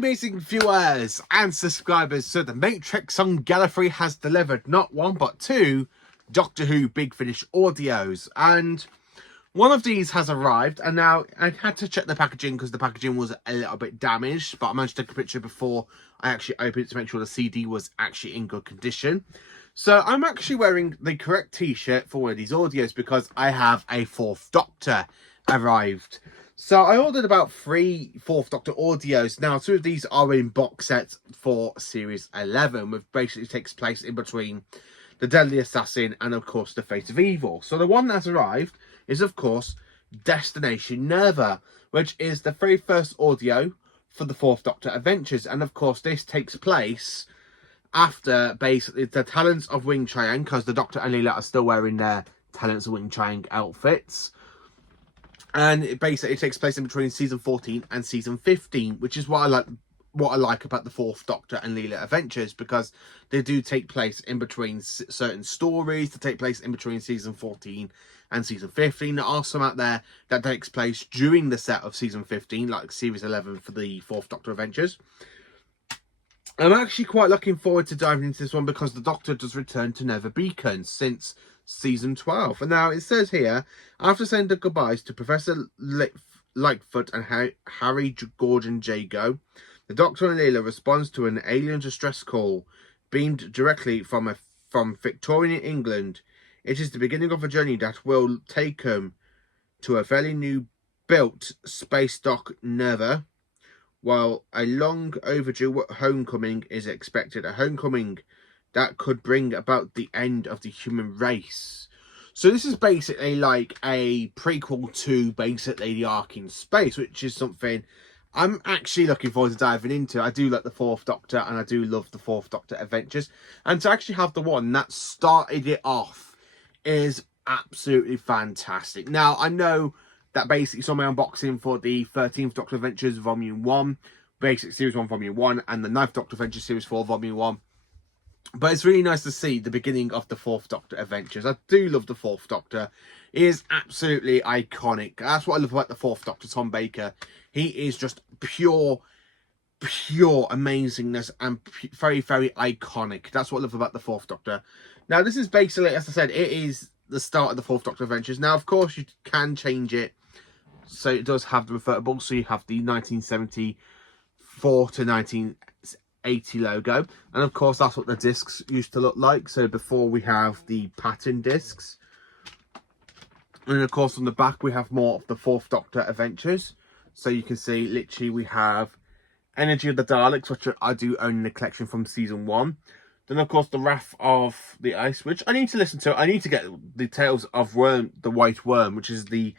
amazing viewers and subscribers. So the Matrix on Gallifrey has delivered not one but two Doctor Who Big Finish audios, and one of these has arrived, and now I had to check the packaging because the packaging was a little bit damaged, but I managed to take a picture before I actually opened it to make sure the CD was actually in good condition. So I'm actually wearing the correct t-shirt for one of these audios because I have a Fourth Doctor arrived. So I ordered about 3 Fourth Doctor audios. Now, 2 of these are in box sets for Series 11, which basically takes place in between the Deadly Assassin and, of course, the Fate of Evil. So the one that's arrived is, of course, Destination Nerva, which is the very first audio for the Fourth Doctor Adventures. And, of course, this takes place after, basically, the Talents of Wing Chiang, because the Doctor and Leela are still wearing their Talents of Wing Chiang outfits. And it basically takes place in between season 14 and season 15, which is what I like about the Fourth Doctor and Leela Adventures, because they do take place in between certain stories. They take place in between season 14 and season 15. There are some out there that takes place during the set of season 15, like series 11 for the Fourth Doctor Adventures. I'm actually quite looking forward to diving into this one because the Doctor does return to Nether Beacon since season 12. And now it says here, after saying the goodbyes to Professor Lightfoot and Harry Gordon Jago, the Doctor and Leela responds to an alien distress call beamed directly from Victorian England. It is the beginning of a journey that will take them to a fairly new built space dock Nerva, while a long overdue homecoming is expected. A homecoming that could bring about the end of the human race. So this is basically like a prequel to basically the Ark in Space, which is something I'm actually looking forward to diving into. I do like the Fourth Doctor, and I do love the Fourth Doctor Adventures. And to actually have the one that started it off is absolutely fantastic. Now, I know that basically saw my unboxing for the 13th Doctor Adventures Volume 1, Basic Series 1 Volume 1, and the 9th Doctor Adventures Series 4 Volume 1. But it's really nice to see the beginning of the Fourth Doctor Adventures. I do love the Fourth Doctor. He is absolutely iconic. That's what I love about the Fourth Doctor, Tom Baker. He is just pure amazingness and very, very iconic. That's what I love about the Fourth Doctor. Now, this is basically, as I said, it is the start of the Fourth Doctor Adventures. Now, of course, you can change it so it does have the revertible. So you have the 1974 to 1980 logo. And, of course, that's what the discs used to look like. So before we have the pattern discs. And, of course, on the back, we have more of the Fourth Doctor Adventures. So you can see, literally, we have Energy of the Daleks, which I do own in the collection from season 1. Then, of course, the Wrath of the Ice, which I need to listen to. I need to get the Tales of Worm, the White Worm, which is the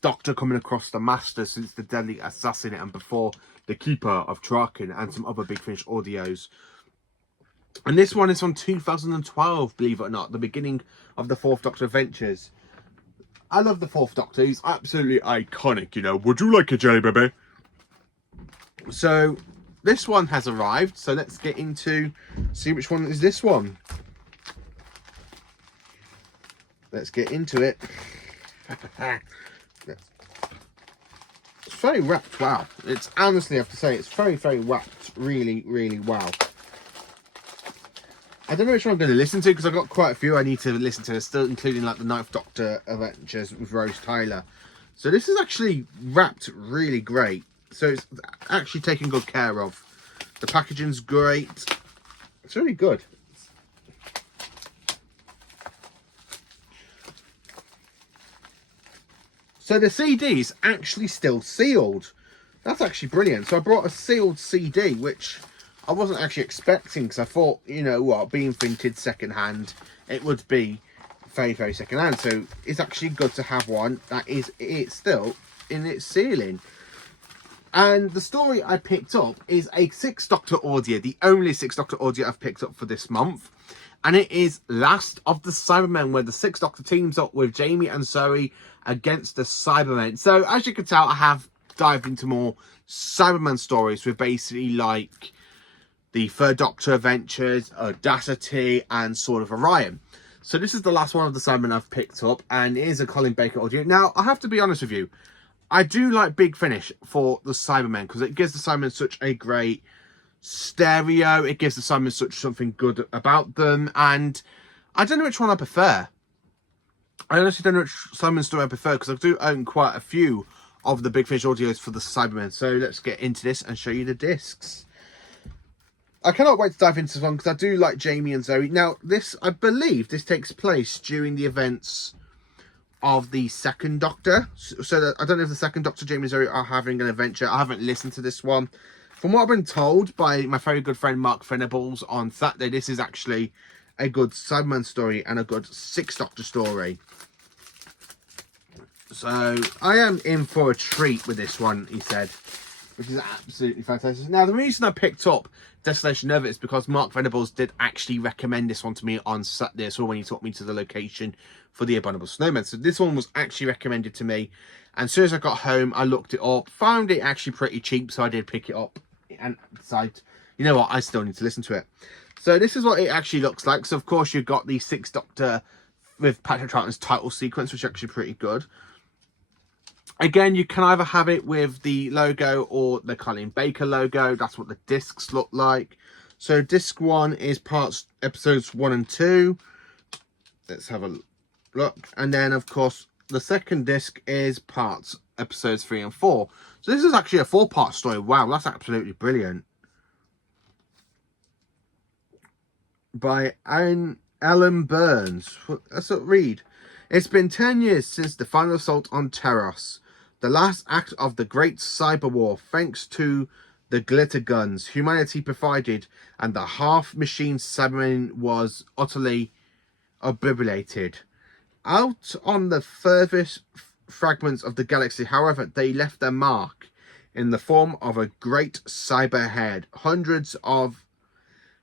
Doctor coming across the Master since the Deadly Assassin and before the Keeper of Traken, and some other Big Finish audios. And this one is from 2012, believe it or not, the beginning of the Fourth Doctor Adventures. I love the Fourth Doctor. He's absolutely iconic, you know. Would you like a jelly, baby? So, this one has arrived. So, let's get into, see which one is this one. Let's get into it. It's very wrapped, wow. It's honestly, I have to say, it's very, very wrapped really, really well. I don't know which one I'm going to listen to because I've got quite a few I need to listen to, still including like the 9th Doctor Adventures with Rose Tyler. So this is actually wrapped really great. So it's actually taken good care of. The packaging's great. It's really good. So the CD is actually still sealed. That's actually brilliant. So I brought a sealed CD, which I wasn't actually expecting, because I thought, you know what, being vintage second-hand, it would be very, very second-hand. So it's actually good to have one that it's still in its sealing. And the story I picked up is a 6th Doctor audio, the only 6th Doctor audio I've picked up for this month. And it is Last of the Cybermen, where the 6th Doctor teams up with Jamie and Zoe against the Cybermen. So as you can tell, I have dived into more Cyberman stories with basically like the 3rd Doctor Adventures, Audacity, and Sword of Orion. So this is the last one of the Cybermen I've picked up, and it is a Colin Baker audio. Now, I have to be honest with you. I do like Big Finish for the Cybermen because it gives the Cybermen such a great stereo. It gives the Cybermen something good about them, and I don't know which one I prefer. I honestly don't know which Cybermen story I prefer because I do own quite a few of the Big Finish audios for the Cybermen. So let's get into this and show you the discs. I cannot wait to dive into this one because I do like Jamie and Zoe. Now, this, I believe, this takes place during the events of the second Doctor. So that, I don't know if the second Doctor, Jamie and Zoe, are having an adventure. I haven't listened to this one. From what I've been told by my very good friend Mark Venables on Saturday, this is actually a good Cyberman story and a good Sixth Doctor story. So I am in for a treat with this one, he said, which is absolutely fantastic. Now, the reason I picked up Desolation Nova is because Mark Venables did actually recommend this one to me on Saturday, so when he took me to the location for the Abominable Snowman. So this one was actually recommended to me, and as soon as I got home, I looked it up, found it actually pretty cheap, so I did pick it up and decided, you know what, I still need to listen to it. So this is what it actually looks like. So of course you've got the Sixth Doctor with Patrick Troughton's title sequence, which is actually pretty good. Again, you can either have it with the logo or the Colleen Baker logo. That's what the discs look like. So disc 1 is episodes 1 and 2. Let's have a look. And then, of course, the second disc is episodes 3 and 4. So this is actually a 4-part story. Wow, that's absolutely brilliant. By Alan Burns. Let's read. It's been 10 years since the final assault on Teros, the last act of the great cyber war. Thanks to the glitter guns humanity provided, and the half-machine Cyberman was utterly obliterated. Out on the furthest fragments of the galaxy, however, they left their mark in the form of a great cyber head, hundreds of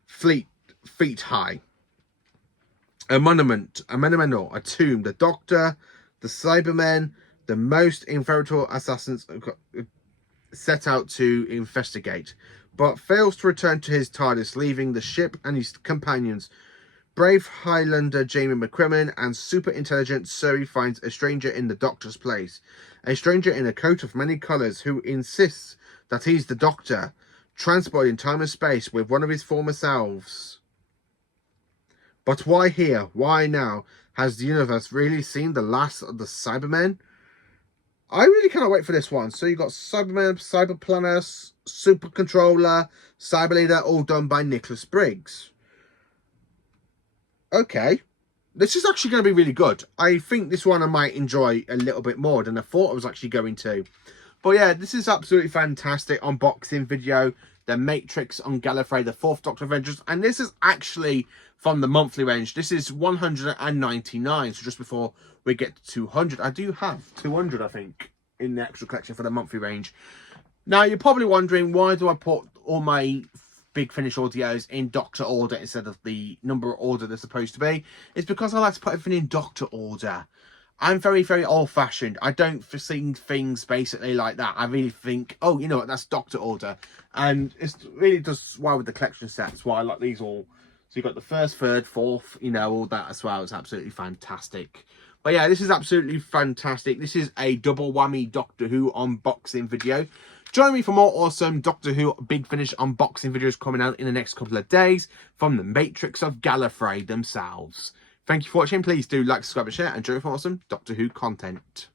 feet high. A monument, a monumental, a tomb, the Doctor, the Cybermen, the most inveterate assassins set out to investigate, but fails to return to his TARDIS, leaving the ship and his companions. Brave Highlander Jamie McCrimmon and super intelligent Surrey finds a stranger in the Doctor's place. A stranger in a coat of many colours who insists that he's the Doctor, transported in time and space with one of his former selves. But why here? Why now? Has the universe really seen the last of the Cybermen? I really cannot wait for this one. So you've got Cybermen, Cyber Planner, Super Controller, Cyber Leader, all done by Nicholas Briggs. Okay. This is actually going to be really good. I think this one I might enjoy a little bit more than I thought I was actually going to. But yeah, this is absolutely fantastic unboxing video. The Matrix on Gallifrey, the 4th Doctor Avengers. And this is actually from the monthly range. This is 199. So just before we get to 200. I do have 200, I think, in the extra collection for the monthly range. Now, you're probably wondering, why do I put all my Big Finish audios in Doctor order instead of the number order they're supposed to be? It's because I like to put everything in Doctor order. I'm very, very old-fashioned. I don't foresee things basically like that. I really think, oh, you know what, that's Doctor order. And it really does well with the collection sets, why I like these all. So you've got the 1st, 3rd, 4th, you know, all that as well. It's absolutely fantastic. But yeah, this is absolutely fantastic. This is a double whammy Doctor Who unboxing video. Join me for more awesome Doctor Who Big Finish unboxing videos coming out in the next couple of days from the Matrix of Gallifrey themselves. Thank you for watching. Please do like, subscribe and share, and join me for awesome Doctor Who content.